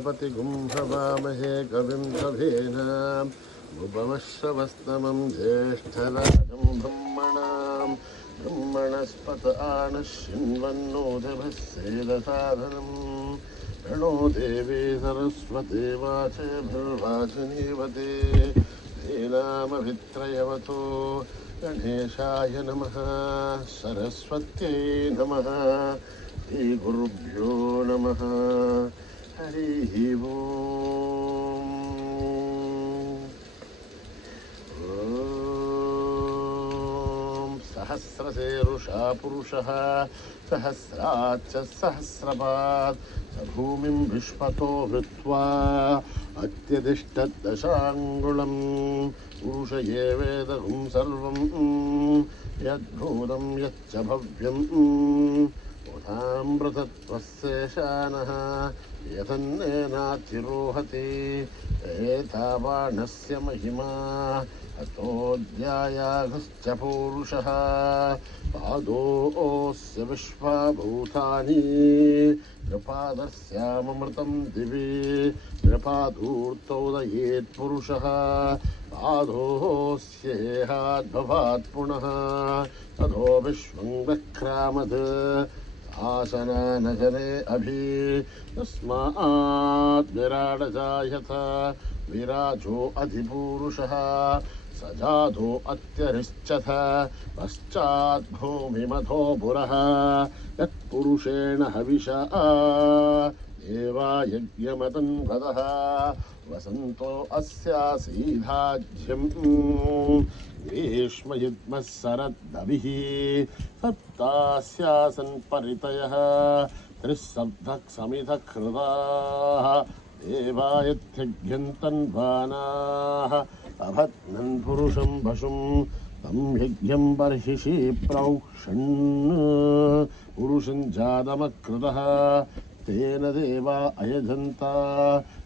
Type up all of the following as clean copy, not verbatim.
गणपतिगुं भवामहे कविं कवीनां उपमश्रवस्तमं ज्येष्ठराजं ब्रह्मणस्पत आनश्चिन्वन्नोतिभिः सेदसादनम् प्रणो देवी सरस्वती वाचेभिर्वाचिनीवते धेनामभित्रयवतो गणेशाय नमः सरस्वत्यै नमः श्रीगुरुभ्यो नमः हरिः ओम् सहस्रशीर्षा पुरुषः सहस्राच्च सहस्रपात् स भूमिं विश्वतो वृत्वा अत्यतिष्ठद्दशाङ्गुलं पुरुष एवेदं सर्वं यद्भूतं यच्च भव्यं उदामृतत्वस्येषानः यतन्नेनातिरोहति एतावाणस्य महिमा अतोऽध्यायागश्च पूरुषः पादोऽस्य विश्वभूतानि नृपादस्यामृतं दिवि नृपादूर्तोदयेत् पुरुषः पादोऽस्येहाद्भवात् पुनः ततो विश्वं वक्रामद् आसनानजने अभि तस्मात् विराडजायत विराजो अधिपूरुषः स जातो अत्यरिश्चथ पश्चात् भूमिमथो पुरः यत्पुरुषेण हविषा देवा यज्ञमतन्वदः वसन्तो अस्यासीधाज्यम् ग्रीष्मयुग्मः शरदभिः सप्तास्यासन् परितयः त्रिसप्तः समिधकृताः देवायत्यज्ञन्तन्वानाः अभद्नन् पुरुषं वशुं तं यज्ञं बर्हिषि प्रौक्षन् पुरुषं जातमकृतः तेन देवा अयजन्ता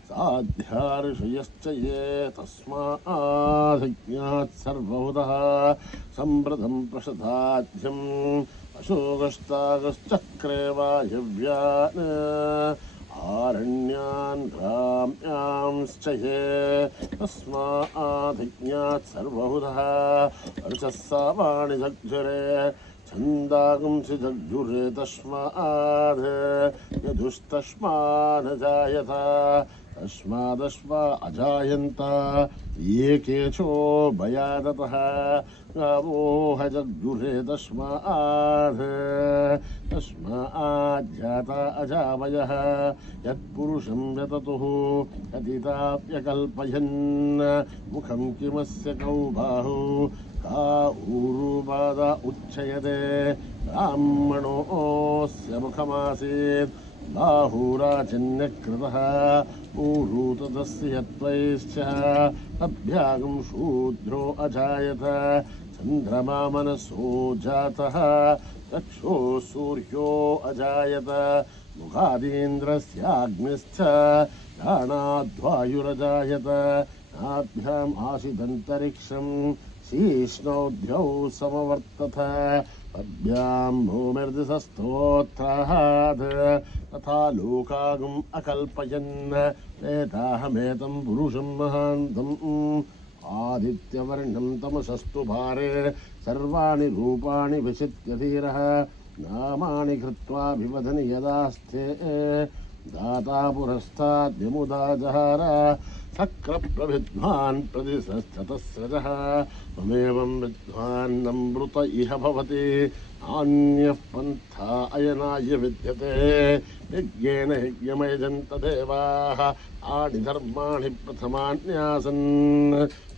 साध्या ऋषयश्च ये तस्मादज्ञात् सर्वहुतः सम्प्रतं प्रशदाध्यम् अशोकस्तागश्चक्रे वायव्यान् आरण्यान् ग्राम्यांश्च ये तस्मादज्ञात् सर्वहुतः ऋचस्सावाणि जग्जुरे छन्दागुंसि जग्जुरे तस्माद् यदुस्तस्मान् जायत तस्मादश्वा अजायन्त ये केचो भयादतः गावोह जग्जुरे तस्माज्जाता अजावयः यत्पुरुषं यततुः यदिताप्यकल्पयन् मुखं किमस्य कौ बाहु का ऊरुपाद उच्चयते ब्राह्मणोऽस्य मुखमासीत् बाहुराचिन्यकृतः ऊरु तदस्य यत्वैश्च अभ्यागं शूद्रो अजायत चन्द्रमा मनसो जातः चक्षुः सूर्यो अजायत मुखादीन्द्रस्याग्निश्च घ्राणाद्वायुरजायत नाभ्याम् आसीदन्तरिक्षं शीष्णौद्यौ समवर्तत पद्भ्यां भूमिर्दिशस्तोत्रात् तथा लोकागुम् अकल्पयन् एताहमेतं पुरुषं महान्तम् आदित्यवर्णं तमसस्तु भारे सर्वाणि रूपाणि विचित्य धीरः नामानि कृत्वा विवदनि यदास्ते दाता पुरस्ताद् विमुदा जहार शक्रप्रविद्वान् प्रतिशतस्रजः त्वमेवं विद्वान्नमृत इह भवति नान्यः पन्था अयनाय विद्यते यज्ञेन यज्ञमयजन्त देवाः तानि धर्माणि प्रथमान्यासन्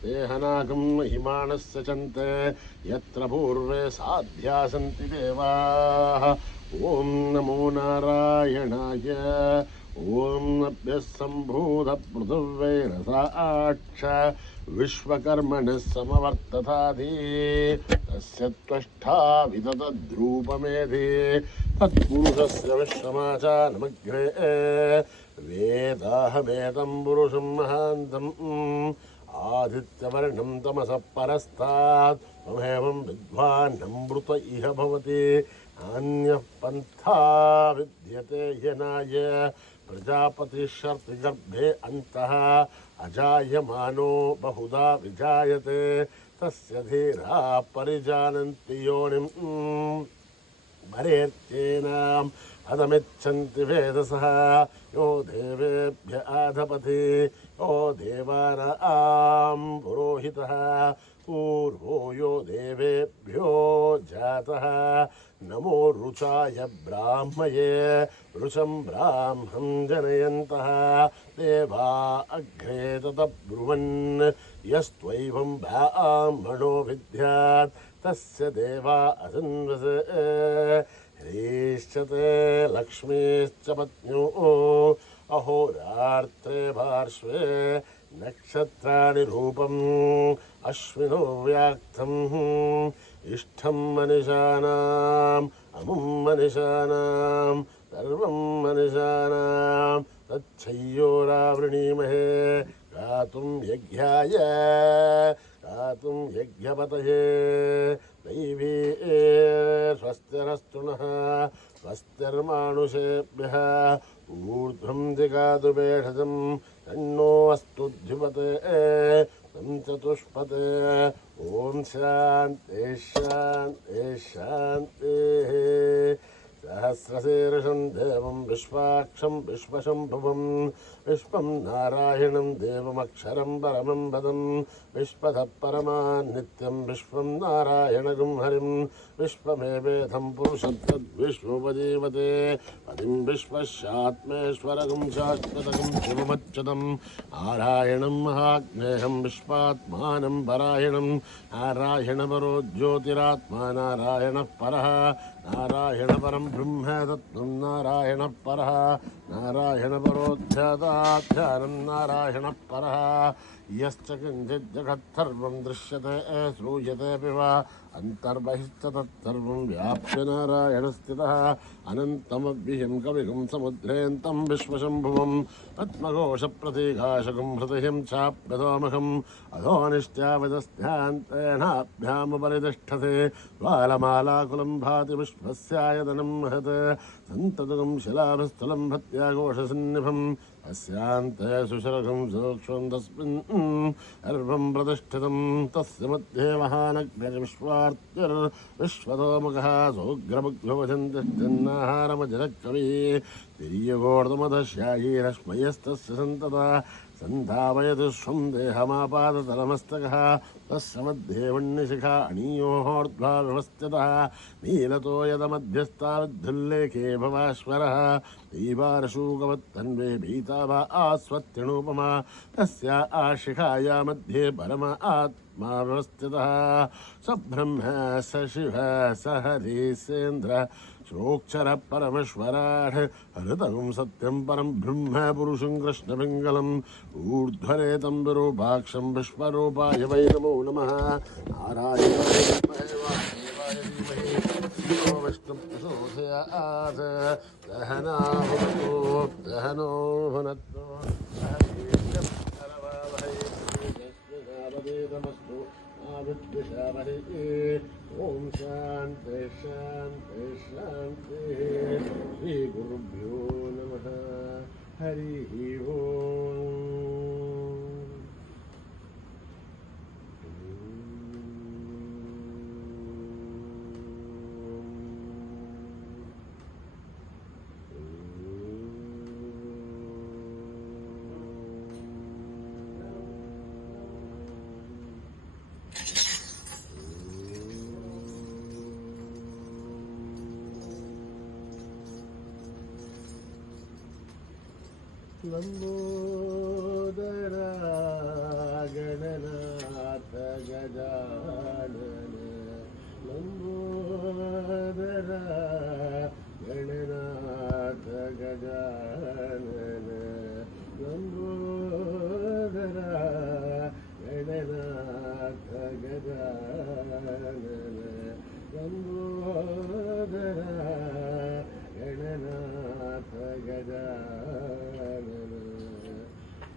देहनागं महिमानस्य चन्ते यत्र पूर्वे साध्या सन्ति देवाः ॐ नमो नारायणाय ॐ अभ्यः सम्भूतपृथिव्यैरसाक्ष विश्वकर्मणः समवर्तताधि तस्य त्वष्टा विदधद्रूपमेधि तत्पुरुषस्य विश्वमाचानमग्रे वेदाहमेतं पुरुषं महान्तम् आदित्यवर्णं तमसः परस्तात् त्वमेवं विद्वान्नमृत इह भवति अन्यः पन्था विद्यते येनाय प्रजापतिशर्तिगर्भे अन्तः अजायमानो बहुधा विजायते तस्य धीरा परिजानन्ति योनिम् मरेत्येनाम् अदमिच्छन्ति वेदसः यो देवेभ्य आधपति यो देवानां पुरोहितः पूर्वो यो देवेभ्यो जातः नमो रुचाय ब्राह्मये रुचं ब्राह्मं जनयन्तः देवा अग्रे ततब्रुवन् यस्त्वैवं ब्राह्मणो विद्यात् तस्य देवा असन्वसे ह्रीश्चते लक्ष्मीश्च पत्न्युः अहोरात्रे पार्श्वे नक्षत्राणि रूपम् अश्विनो व्याक्तम् इष्टं मनिषाणाम् अमुं मनिषाणाम् सर्वं मनिषाणाम् तच्छय्योरावृणीमहे गातुं यज्ञाय गातुं यज्ञपतये दैवी स्वस्तिरस्तु नः स्वस्तिर्मानुषेभ्यः ऊर्ध्वं दिगातु भेषजं तन्नो अस्तु द्युपते तं चतुष्पते ॐ शान्ति शान्ति शान्तिः सहस्रशीर्षं देवं विश्वाक्षं विश्वशम्भुवं विश्वं नारायणं देवमक्षरं परमं पदं विश्वतः परमान् नित्यं विश्वं नारायणगुं हरिं विश्वमेवेदं पुरुषत्तद्विश्वोपजीवते पदिं विश्वस्यात्मेश्वरगुं शाश्वतगुं शिवमच्युतं नारायणं महाज्ञेयं विश्वात्मानं परायणं नारायणपरो ज्योतिरात्मा नारायणः परः नारायणपरं ब्रह्म तत्त्वं नारायणः परः नारायणपरोऽध्यात्मानं नारायणः परः यश्च किञ्चित् जगत्सर्वं दृश्यते श्रूयतेऽपि वा अन्तर्बहिश्च तत्सर्वं व्याप्य नारायणस्थितः अनन्तमव्ययं कविगुं समुद्रेऽन्तं विश्वशम्भुवं पद्मघोषप्रतीकाशकं हृदयं चाप्यतोमहम् अधोनिष्ट्यावदस्त्यान्तेनाभ्यामुपरितिष्ठते ज्वालमालाकुलं भाति विश्वस्यायतनं महत् सन्ततुकं शिलाभस्थलं भत्याघोषसन्निभम् अस्यान्ते सुशरघं सूक्ष्मं तस्मिन् सर्वं प्रतिष्ठितं तस्य मध्ये महानग्निर्विश्वार्तिर्विश्वतोमुखः सोऽग्रमुग्भवचन्तिश्चिन्नाहारमजरकवि तिर्यगोर्धमधश्यायीरश्मयस्तस्य सन्तता सन्धावयति स्वं देहमापादतलमस्तकः तस्य मध्ये वह्निशिखा अणीयोर्ध्वा व्यवस्थितः नीलतो यदमध्यस्था विद्धुल्लेखे भवाश्वरः दीवारशूकवत्तन्वे भीता वा आस्वत्तिणोपमा तस्या आशिखाया मध्ये परम आत्मा व्यवस्थितः स ब्रह्म स शिव स हरिसेन्द्र श्रोक्षर परमेश्वराढ हृतगुं सत्यं परं ब्रह्म पुरुषं कृष्णपिङ्गलम् ऊर्ध्वरेतं विरूपाक्षं विश्वरूपाय वै नमो नमः नारायणाय वासुदेवाय धीमहि तन्नो विष्णुप्रचोदयात् दहना भुनक्तु दहनो भुनक्तु तेजस्विनावधेतमस्तु विद्विषावहे ॐ शान्ति शान्ति शान्तिः श्रीगुरुभ्यो नमः हरिः ओम् लंबोदरा गणनाथ गजानन लंबोदरा गणनाथ गजानन लंबोदरा गणनाथ गजानन लंबोदरा गणनाथ गजानन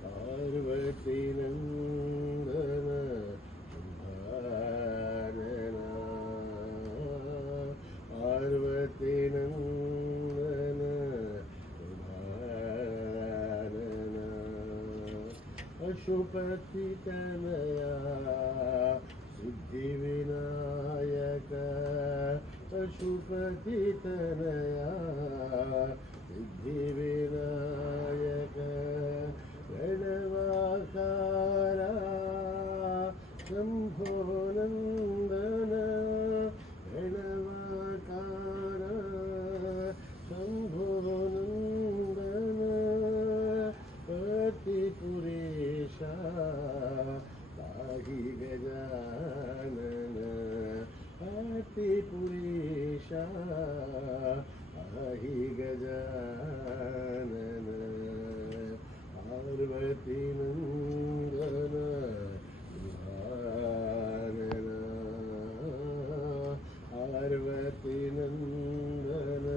पार्वती नंदन संभानना पार्वती नंदन संभानना पशुपति तनया सिद्धिविनायक पशुपति तनया सिद्धिविनायक गणवाकारा शम्भो नन्दन गणवाकारा शम्भो नन्दन पतिपुरेशा पाहि गजानन पतिपुरेशा पाहि गजानन पार्वती नन्दन सुधानन पार्वती नन्दन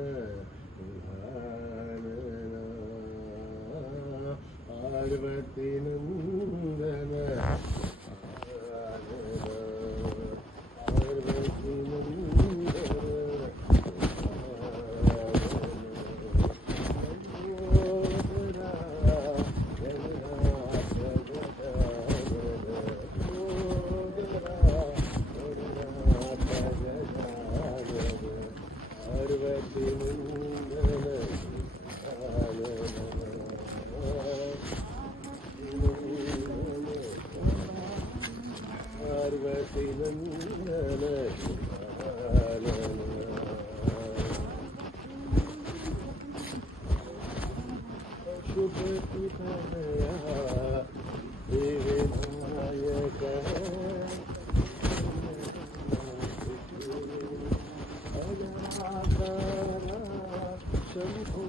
सुधानन पार्वती नन्दन पार्वती पार्वती नन्दन पशुपति तनया विनायक अनाकारा शम्भो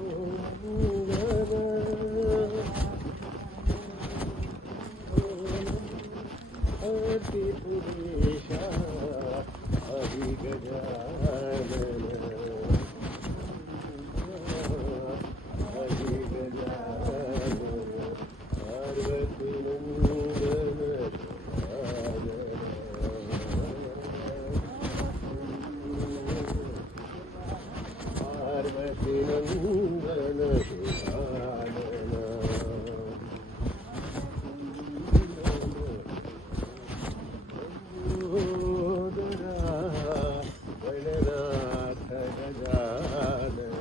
पतिपुरेशा पाहि गजानन पाहि गजानन पार्वती नन्दन पार्वती नन्दन सुधानन गणनाथ गजानन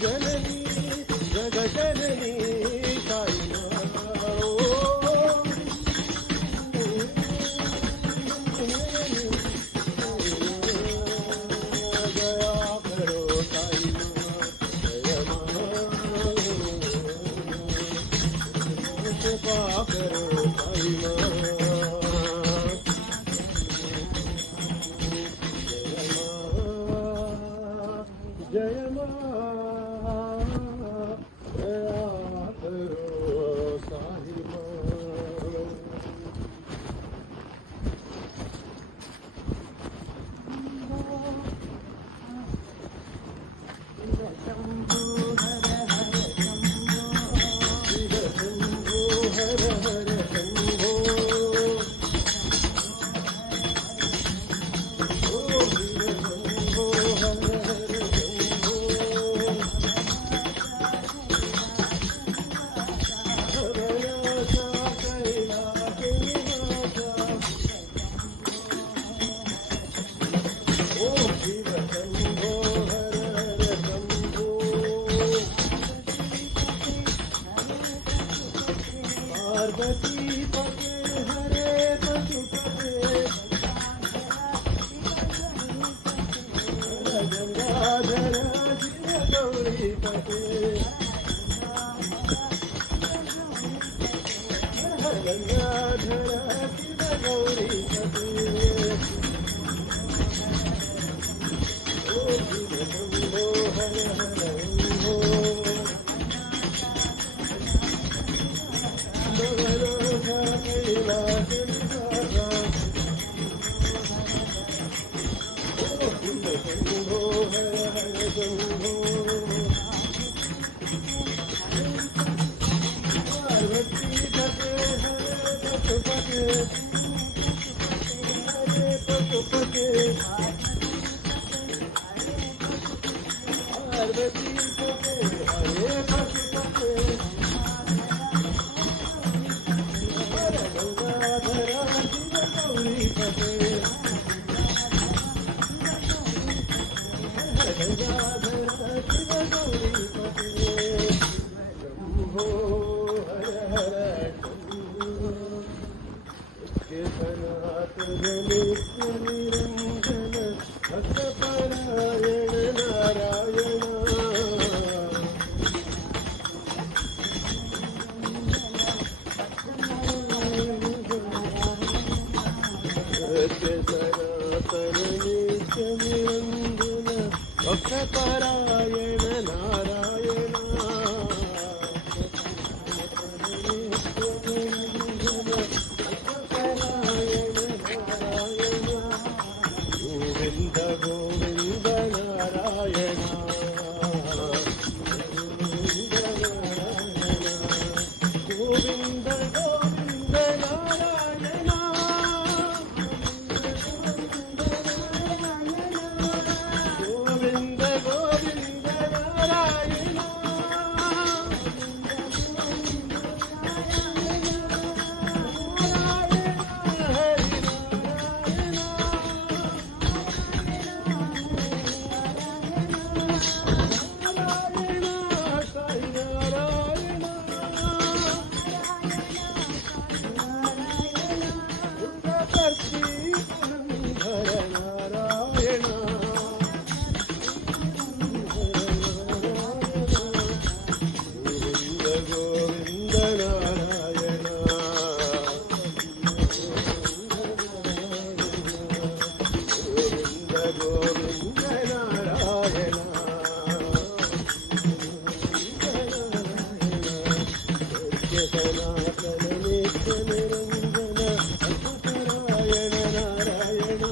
जननी जगजननी साई दया करो साई दया कृपा करो साई जय मां दया करो साई पार्वती पते हरे पशुपते गंगाधर शिव गौरी पते गंगाधर शिव गौरी पते ओ शिव शंभो हर हर भक्तपरायण नारायण भक्तपरायण नारायण ಸನಾತನ ನಿತ್ಯ ನಿರಂಜನ ಅಚ್ಯುತರಾಯಣ ನಾರಾಯಣ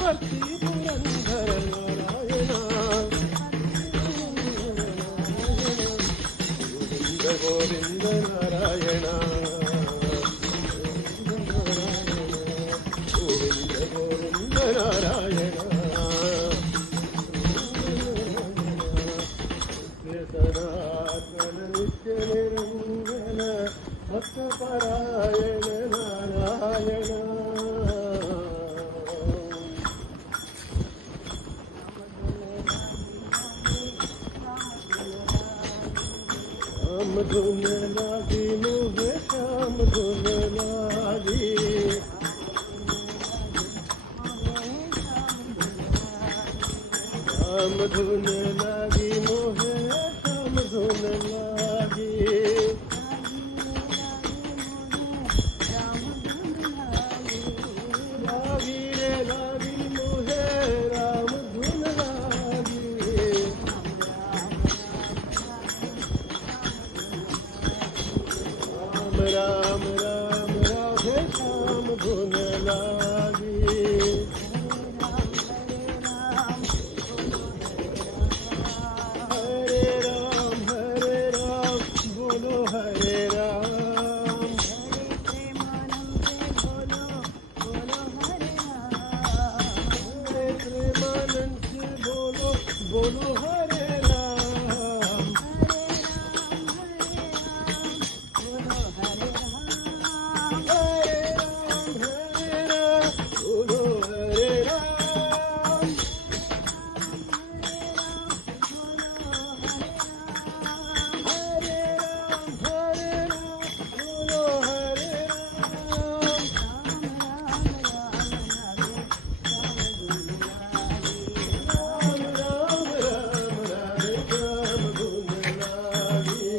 ಭಕ್ತಿ ಪುರಂದರ ನಾರಾಯಣ ಗೋವಿಂದ ನಾರಾಯಣ ಗೋವಿಂದ ಗೋವಿಂದ ನಾರಾಯಣ ಸನಾತನ ನಿತ್ಯ ನಿರಂಜನ ಭಕ್ತಪರಾಯಣ ನಾರಾಯಣ श्याम धुन लागी मुझे श्याम धुन लागी श्याम धुन लागी मुझे श्याम धुन लागी लागी रे लागी मुझे राम धुन लागी राम राम राधे श्याम धुन लागी हरे राम बोलो हरे राम हरे प्रेमानंद से बोलो बोलो हरे राम राम धुन लागी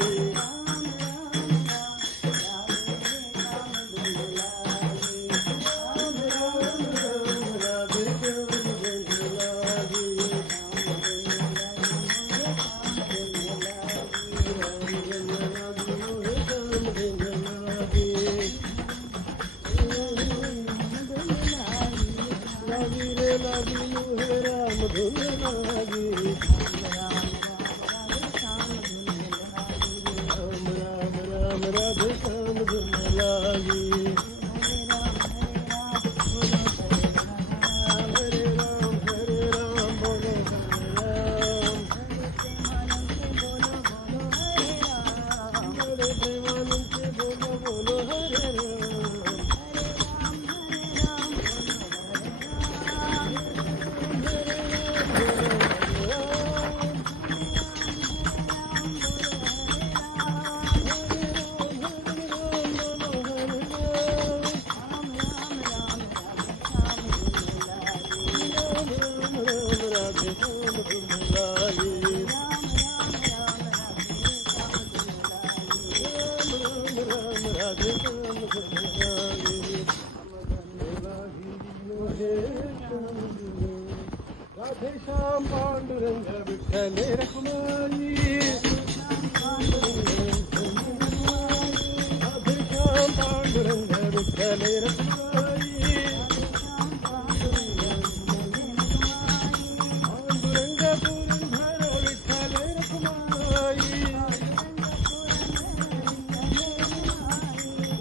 राम राम राम राधे श्याम धुन लागी हरे राम बोलो हरे प्रेमानंद से बोलो बोलो हरे राम राधे श्याम पांडुरंग विठ्ठल रखुमाई राधे श्याम पांडुरंग विठ्ठल रखुमाई पांडुरंग पुरंदर विठ्ठल रखुमाई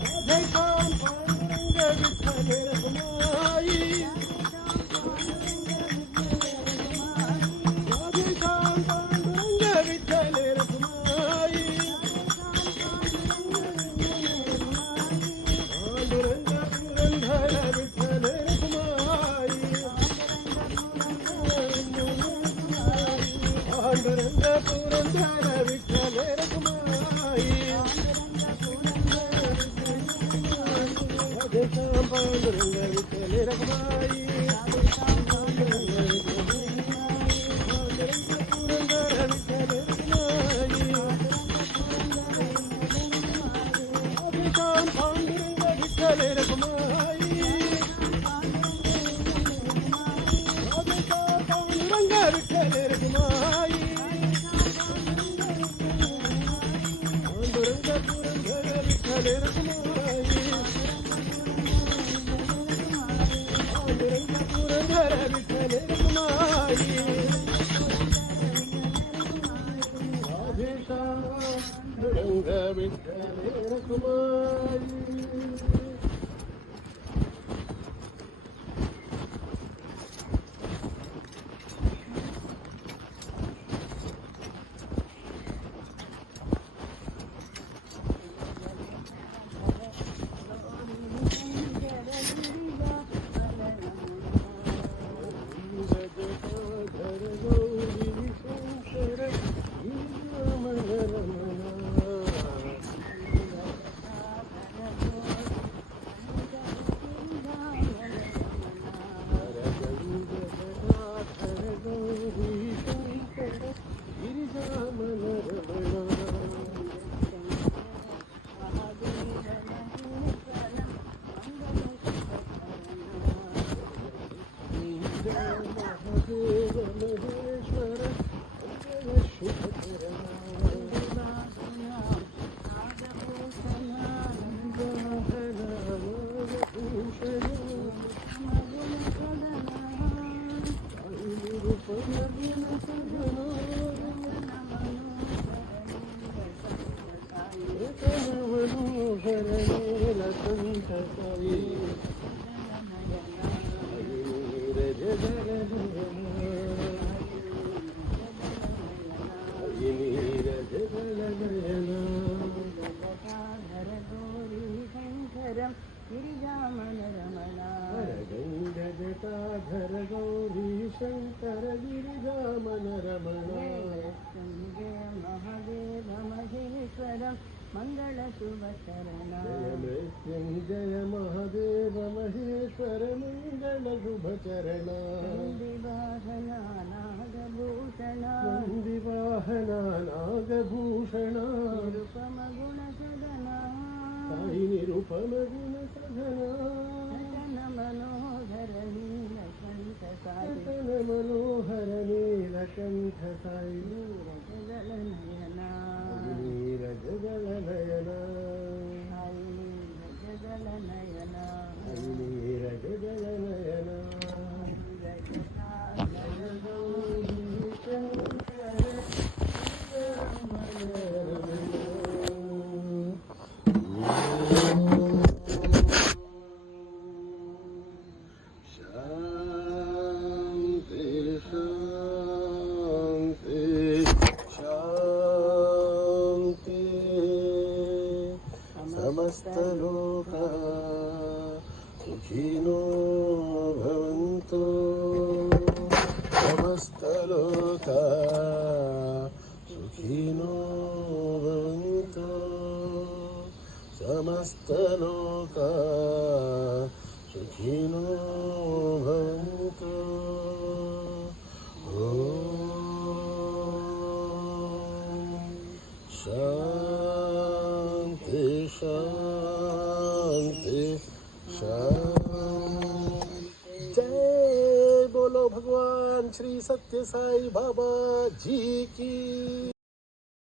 राधे श्याम पांडुरंग विठ्ठल रखुमाई पुरंदर पांडुरंग विठ्ठल रखुमाई पुरंदर विठ्ठल रखुमाई अभिशाम पांडुरंग विठ्ठल रखुमाई अभिशाम पांडुरंग विठ्ठल रखुमाई पांडुरंग पुरंदर विठ्ठल रखुमाई पांडुरंग पुरंदर विठ्ठल रखुमाई अभिशाम पांडुरंग विठ्ठल रखुमाई जटाधर गौरी शंकर गिरिजामन रमण महादेव महेश्वर मंगल शुभ शरण जय मृत्युंजय महादेव महेश्वर मंगल शुभ चरण दिवाहना नागभूषण दिवाहना नागभूषण निरुपम गुण सदना साई निरुपम गुण सदना मनोहर नीलकंठ साई मनोहर नीलकंठ साई नीरजल नयना नीरजल नयना नीरजल नयना नीरजल नयना समस्त लोका सुखिनो भवन्तु समस्त लोका सुखिनो भवन्तु समस्त लोका सुखिनो भवन्तु शांति शांति शांति। जय बोलो भगवान श्री सत्य साई बाबा जी की।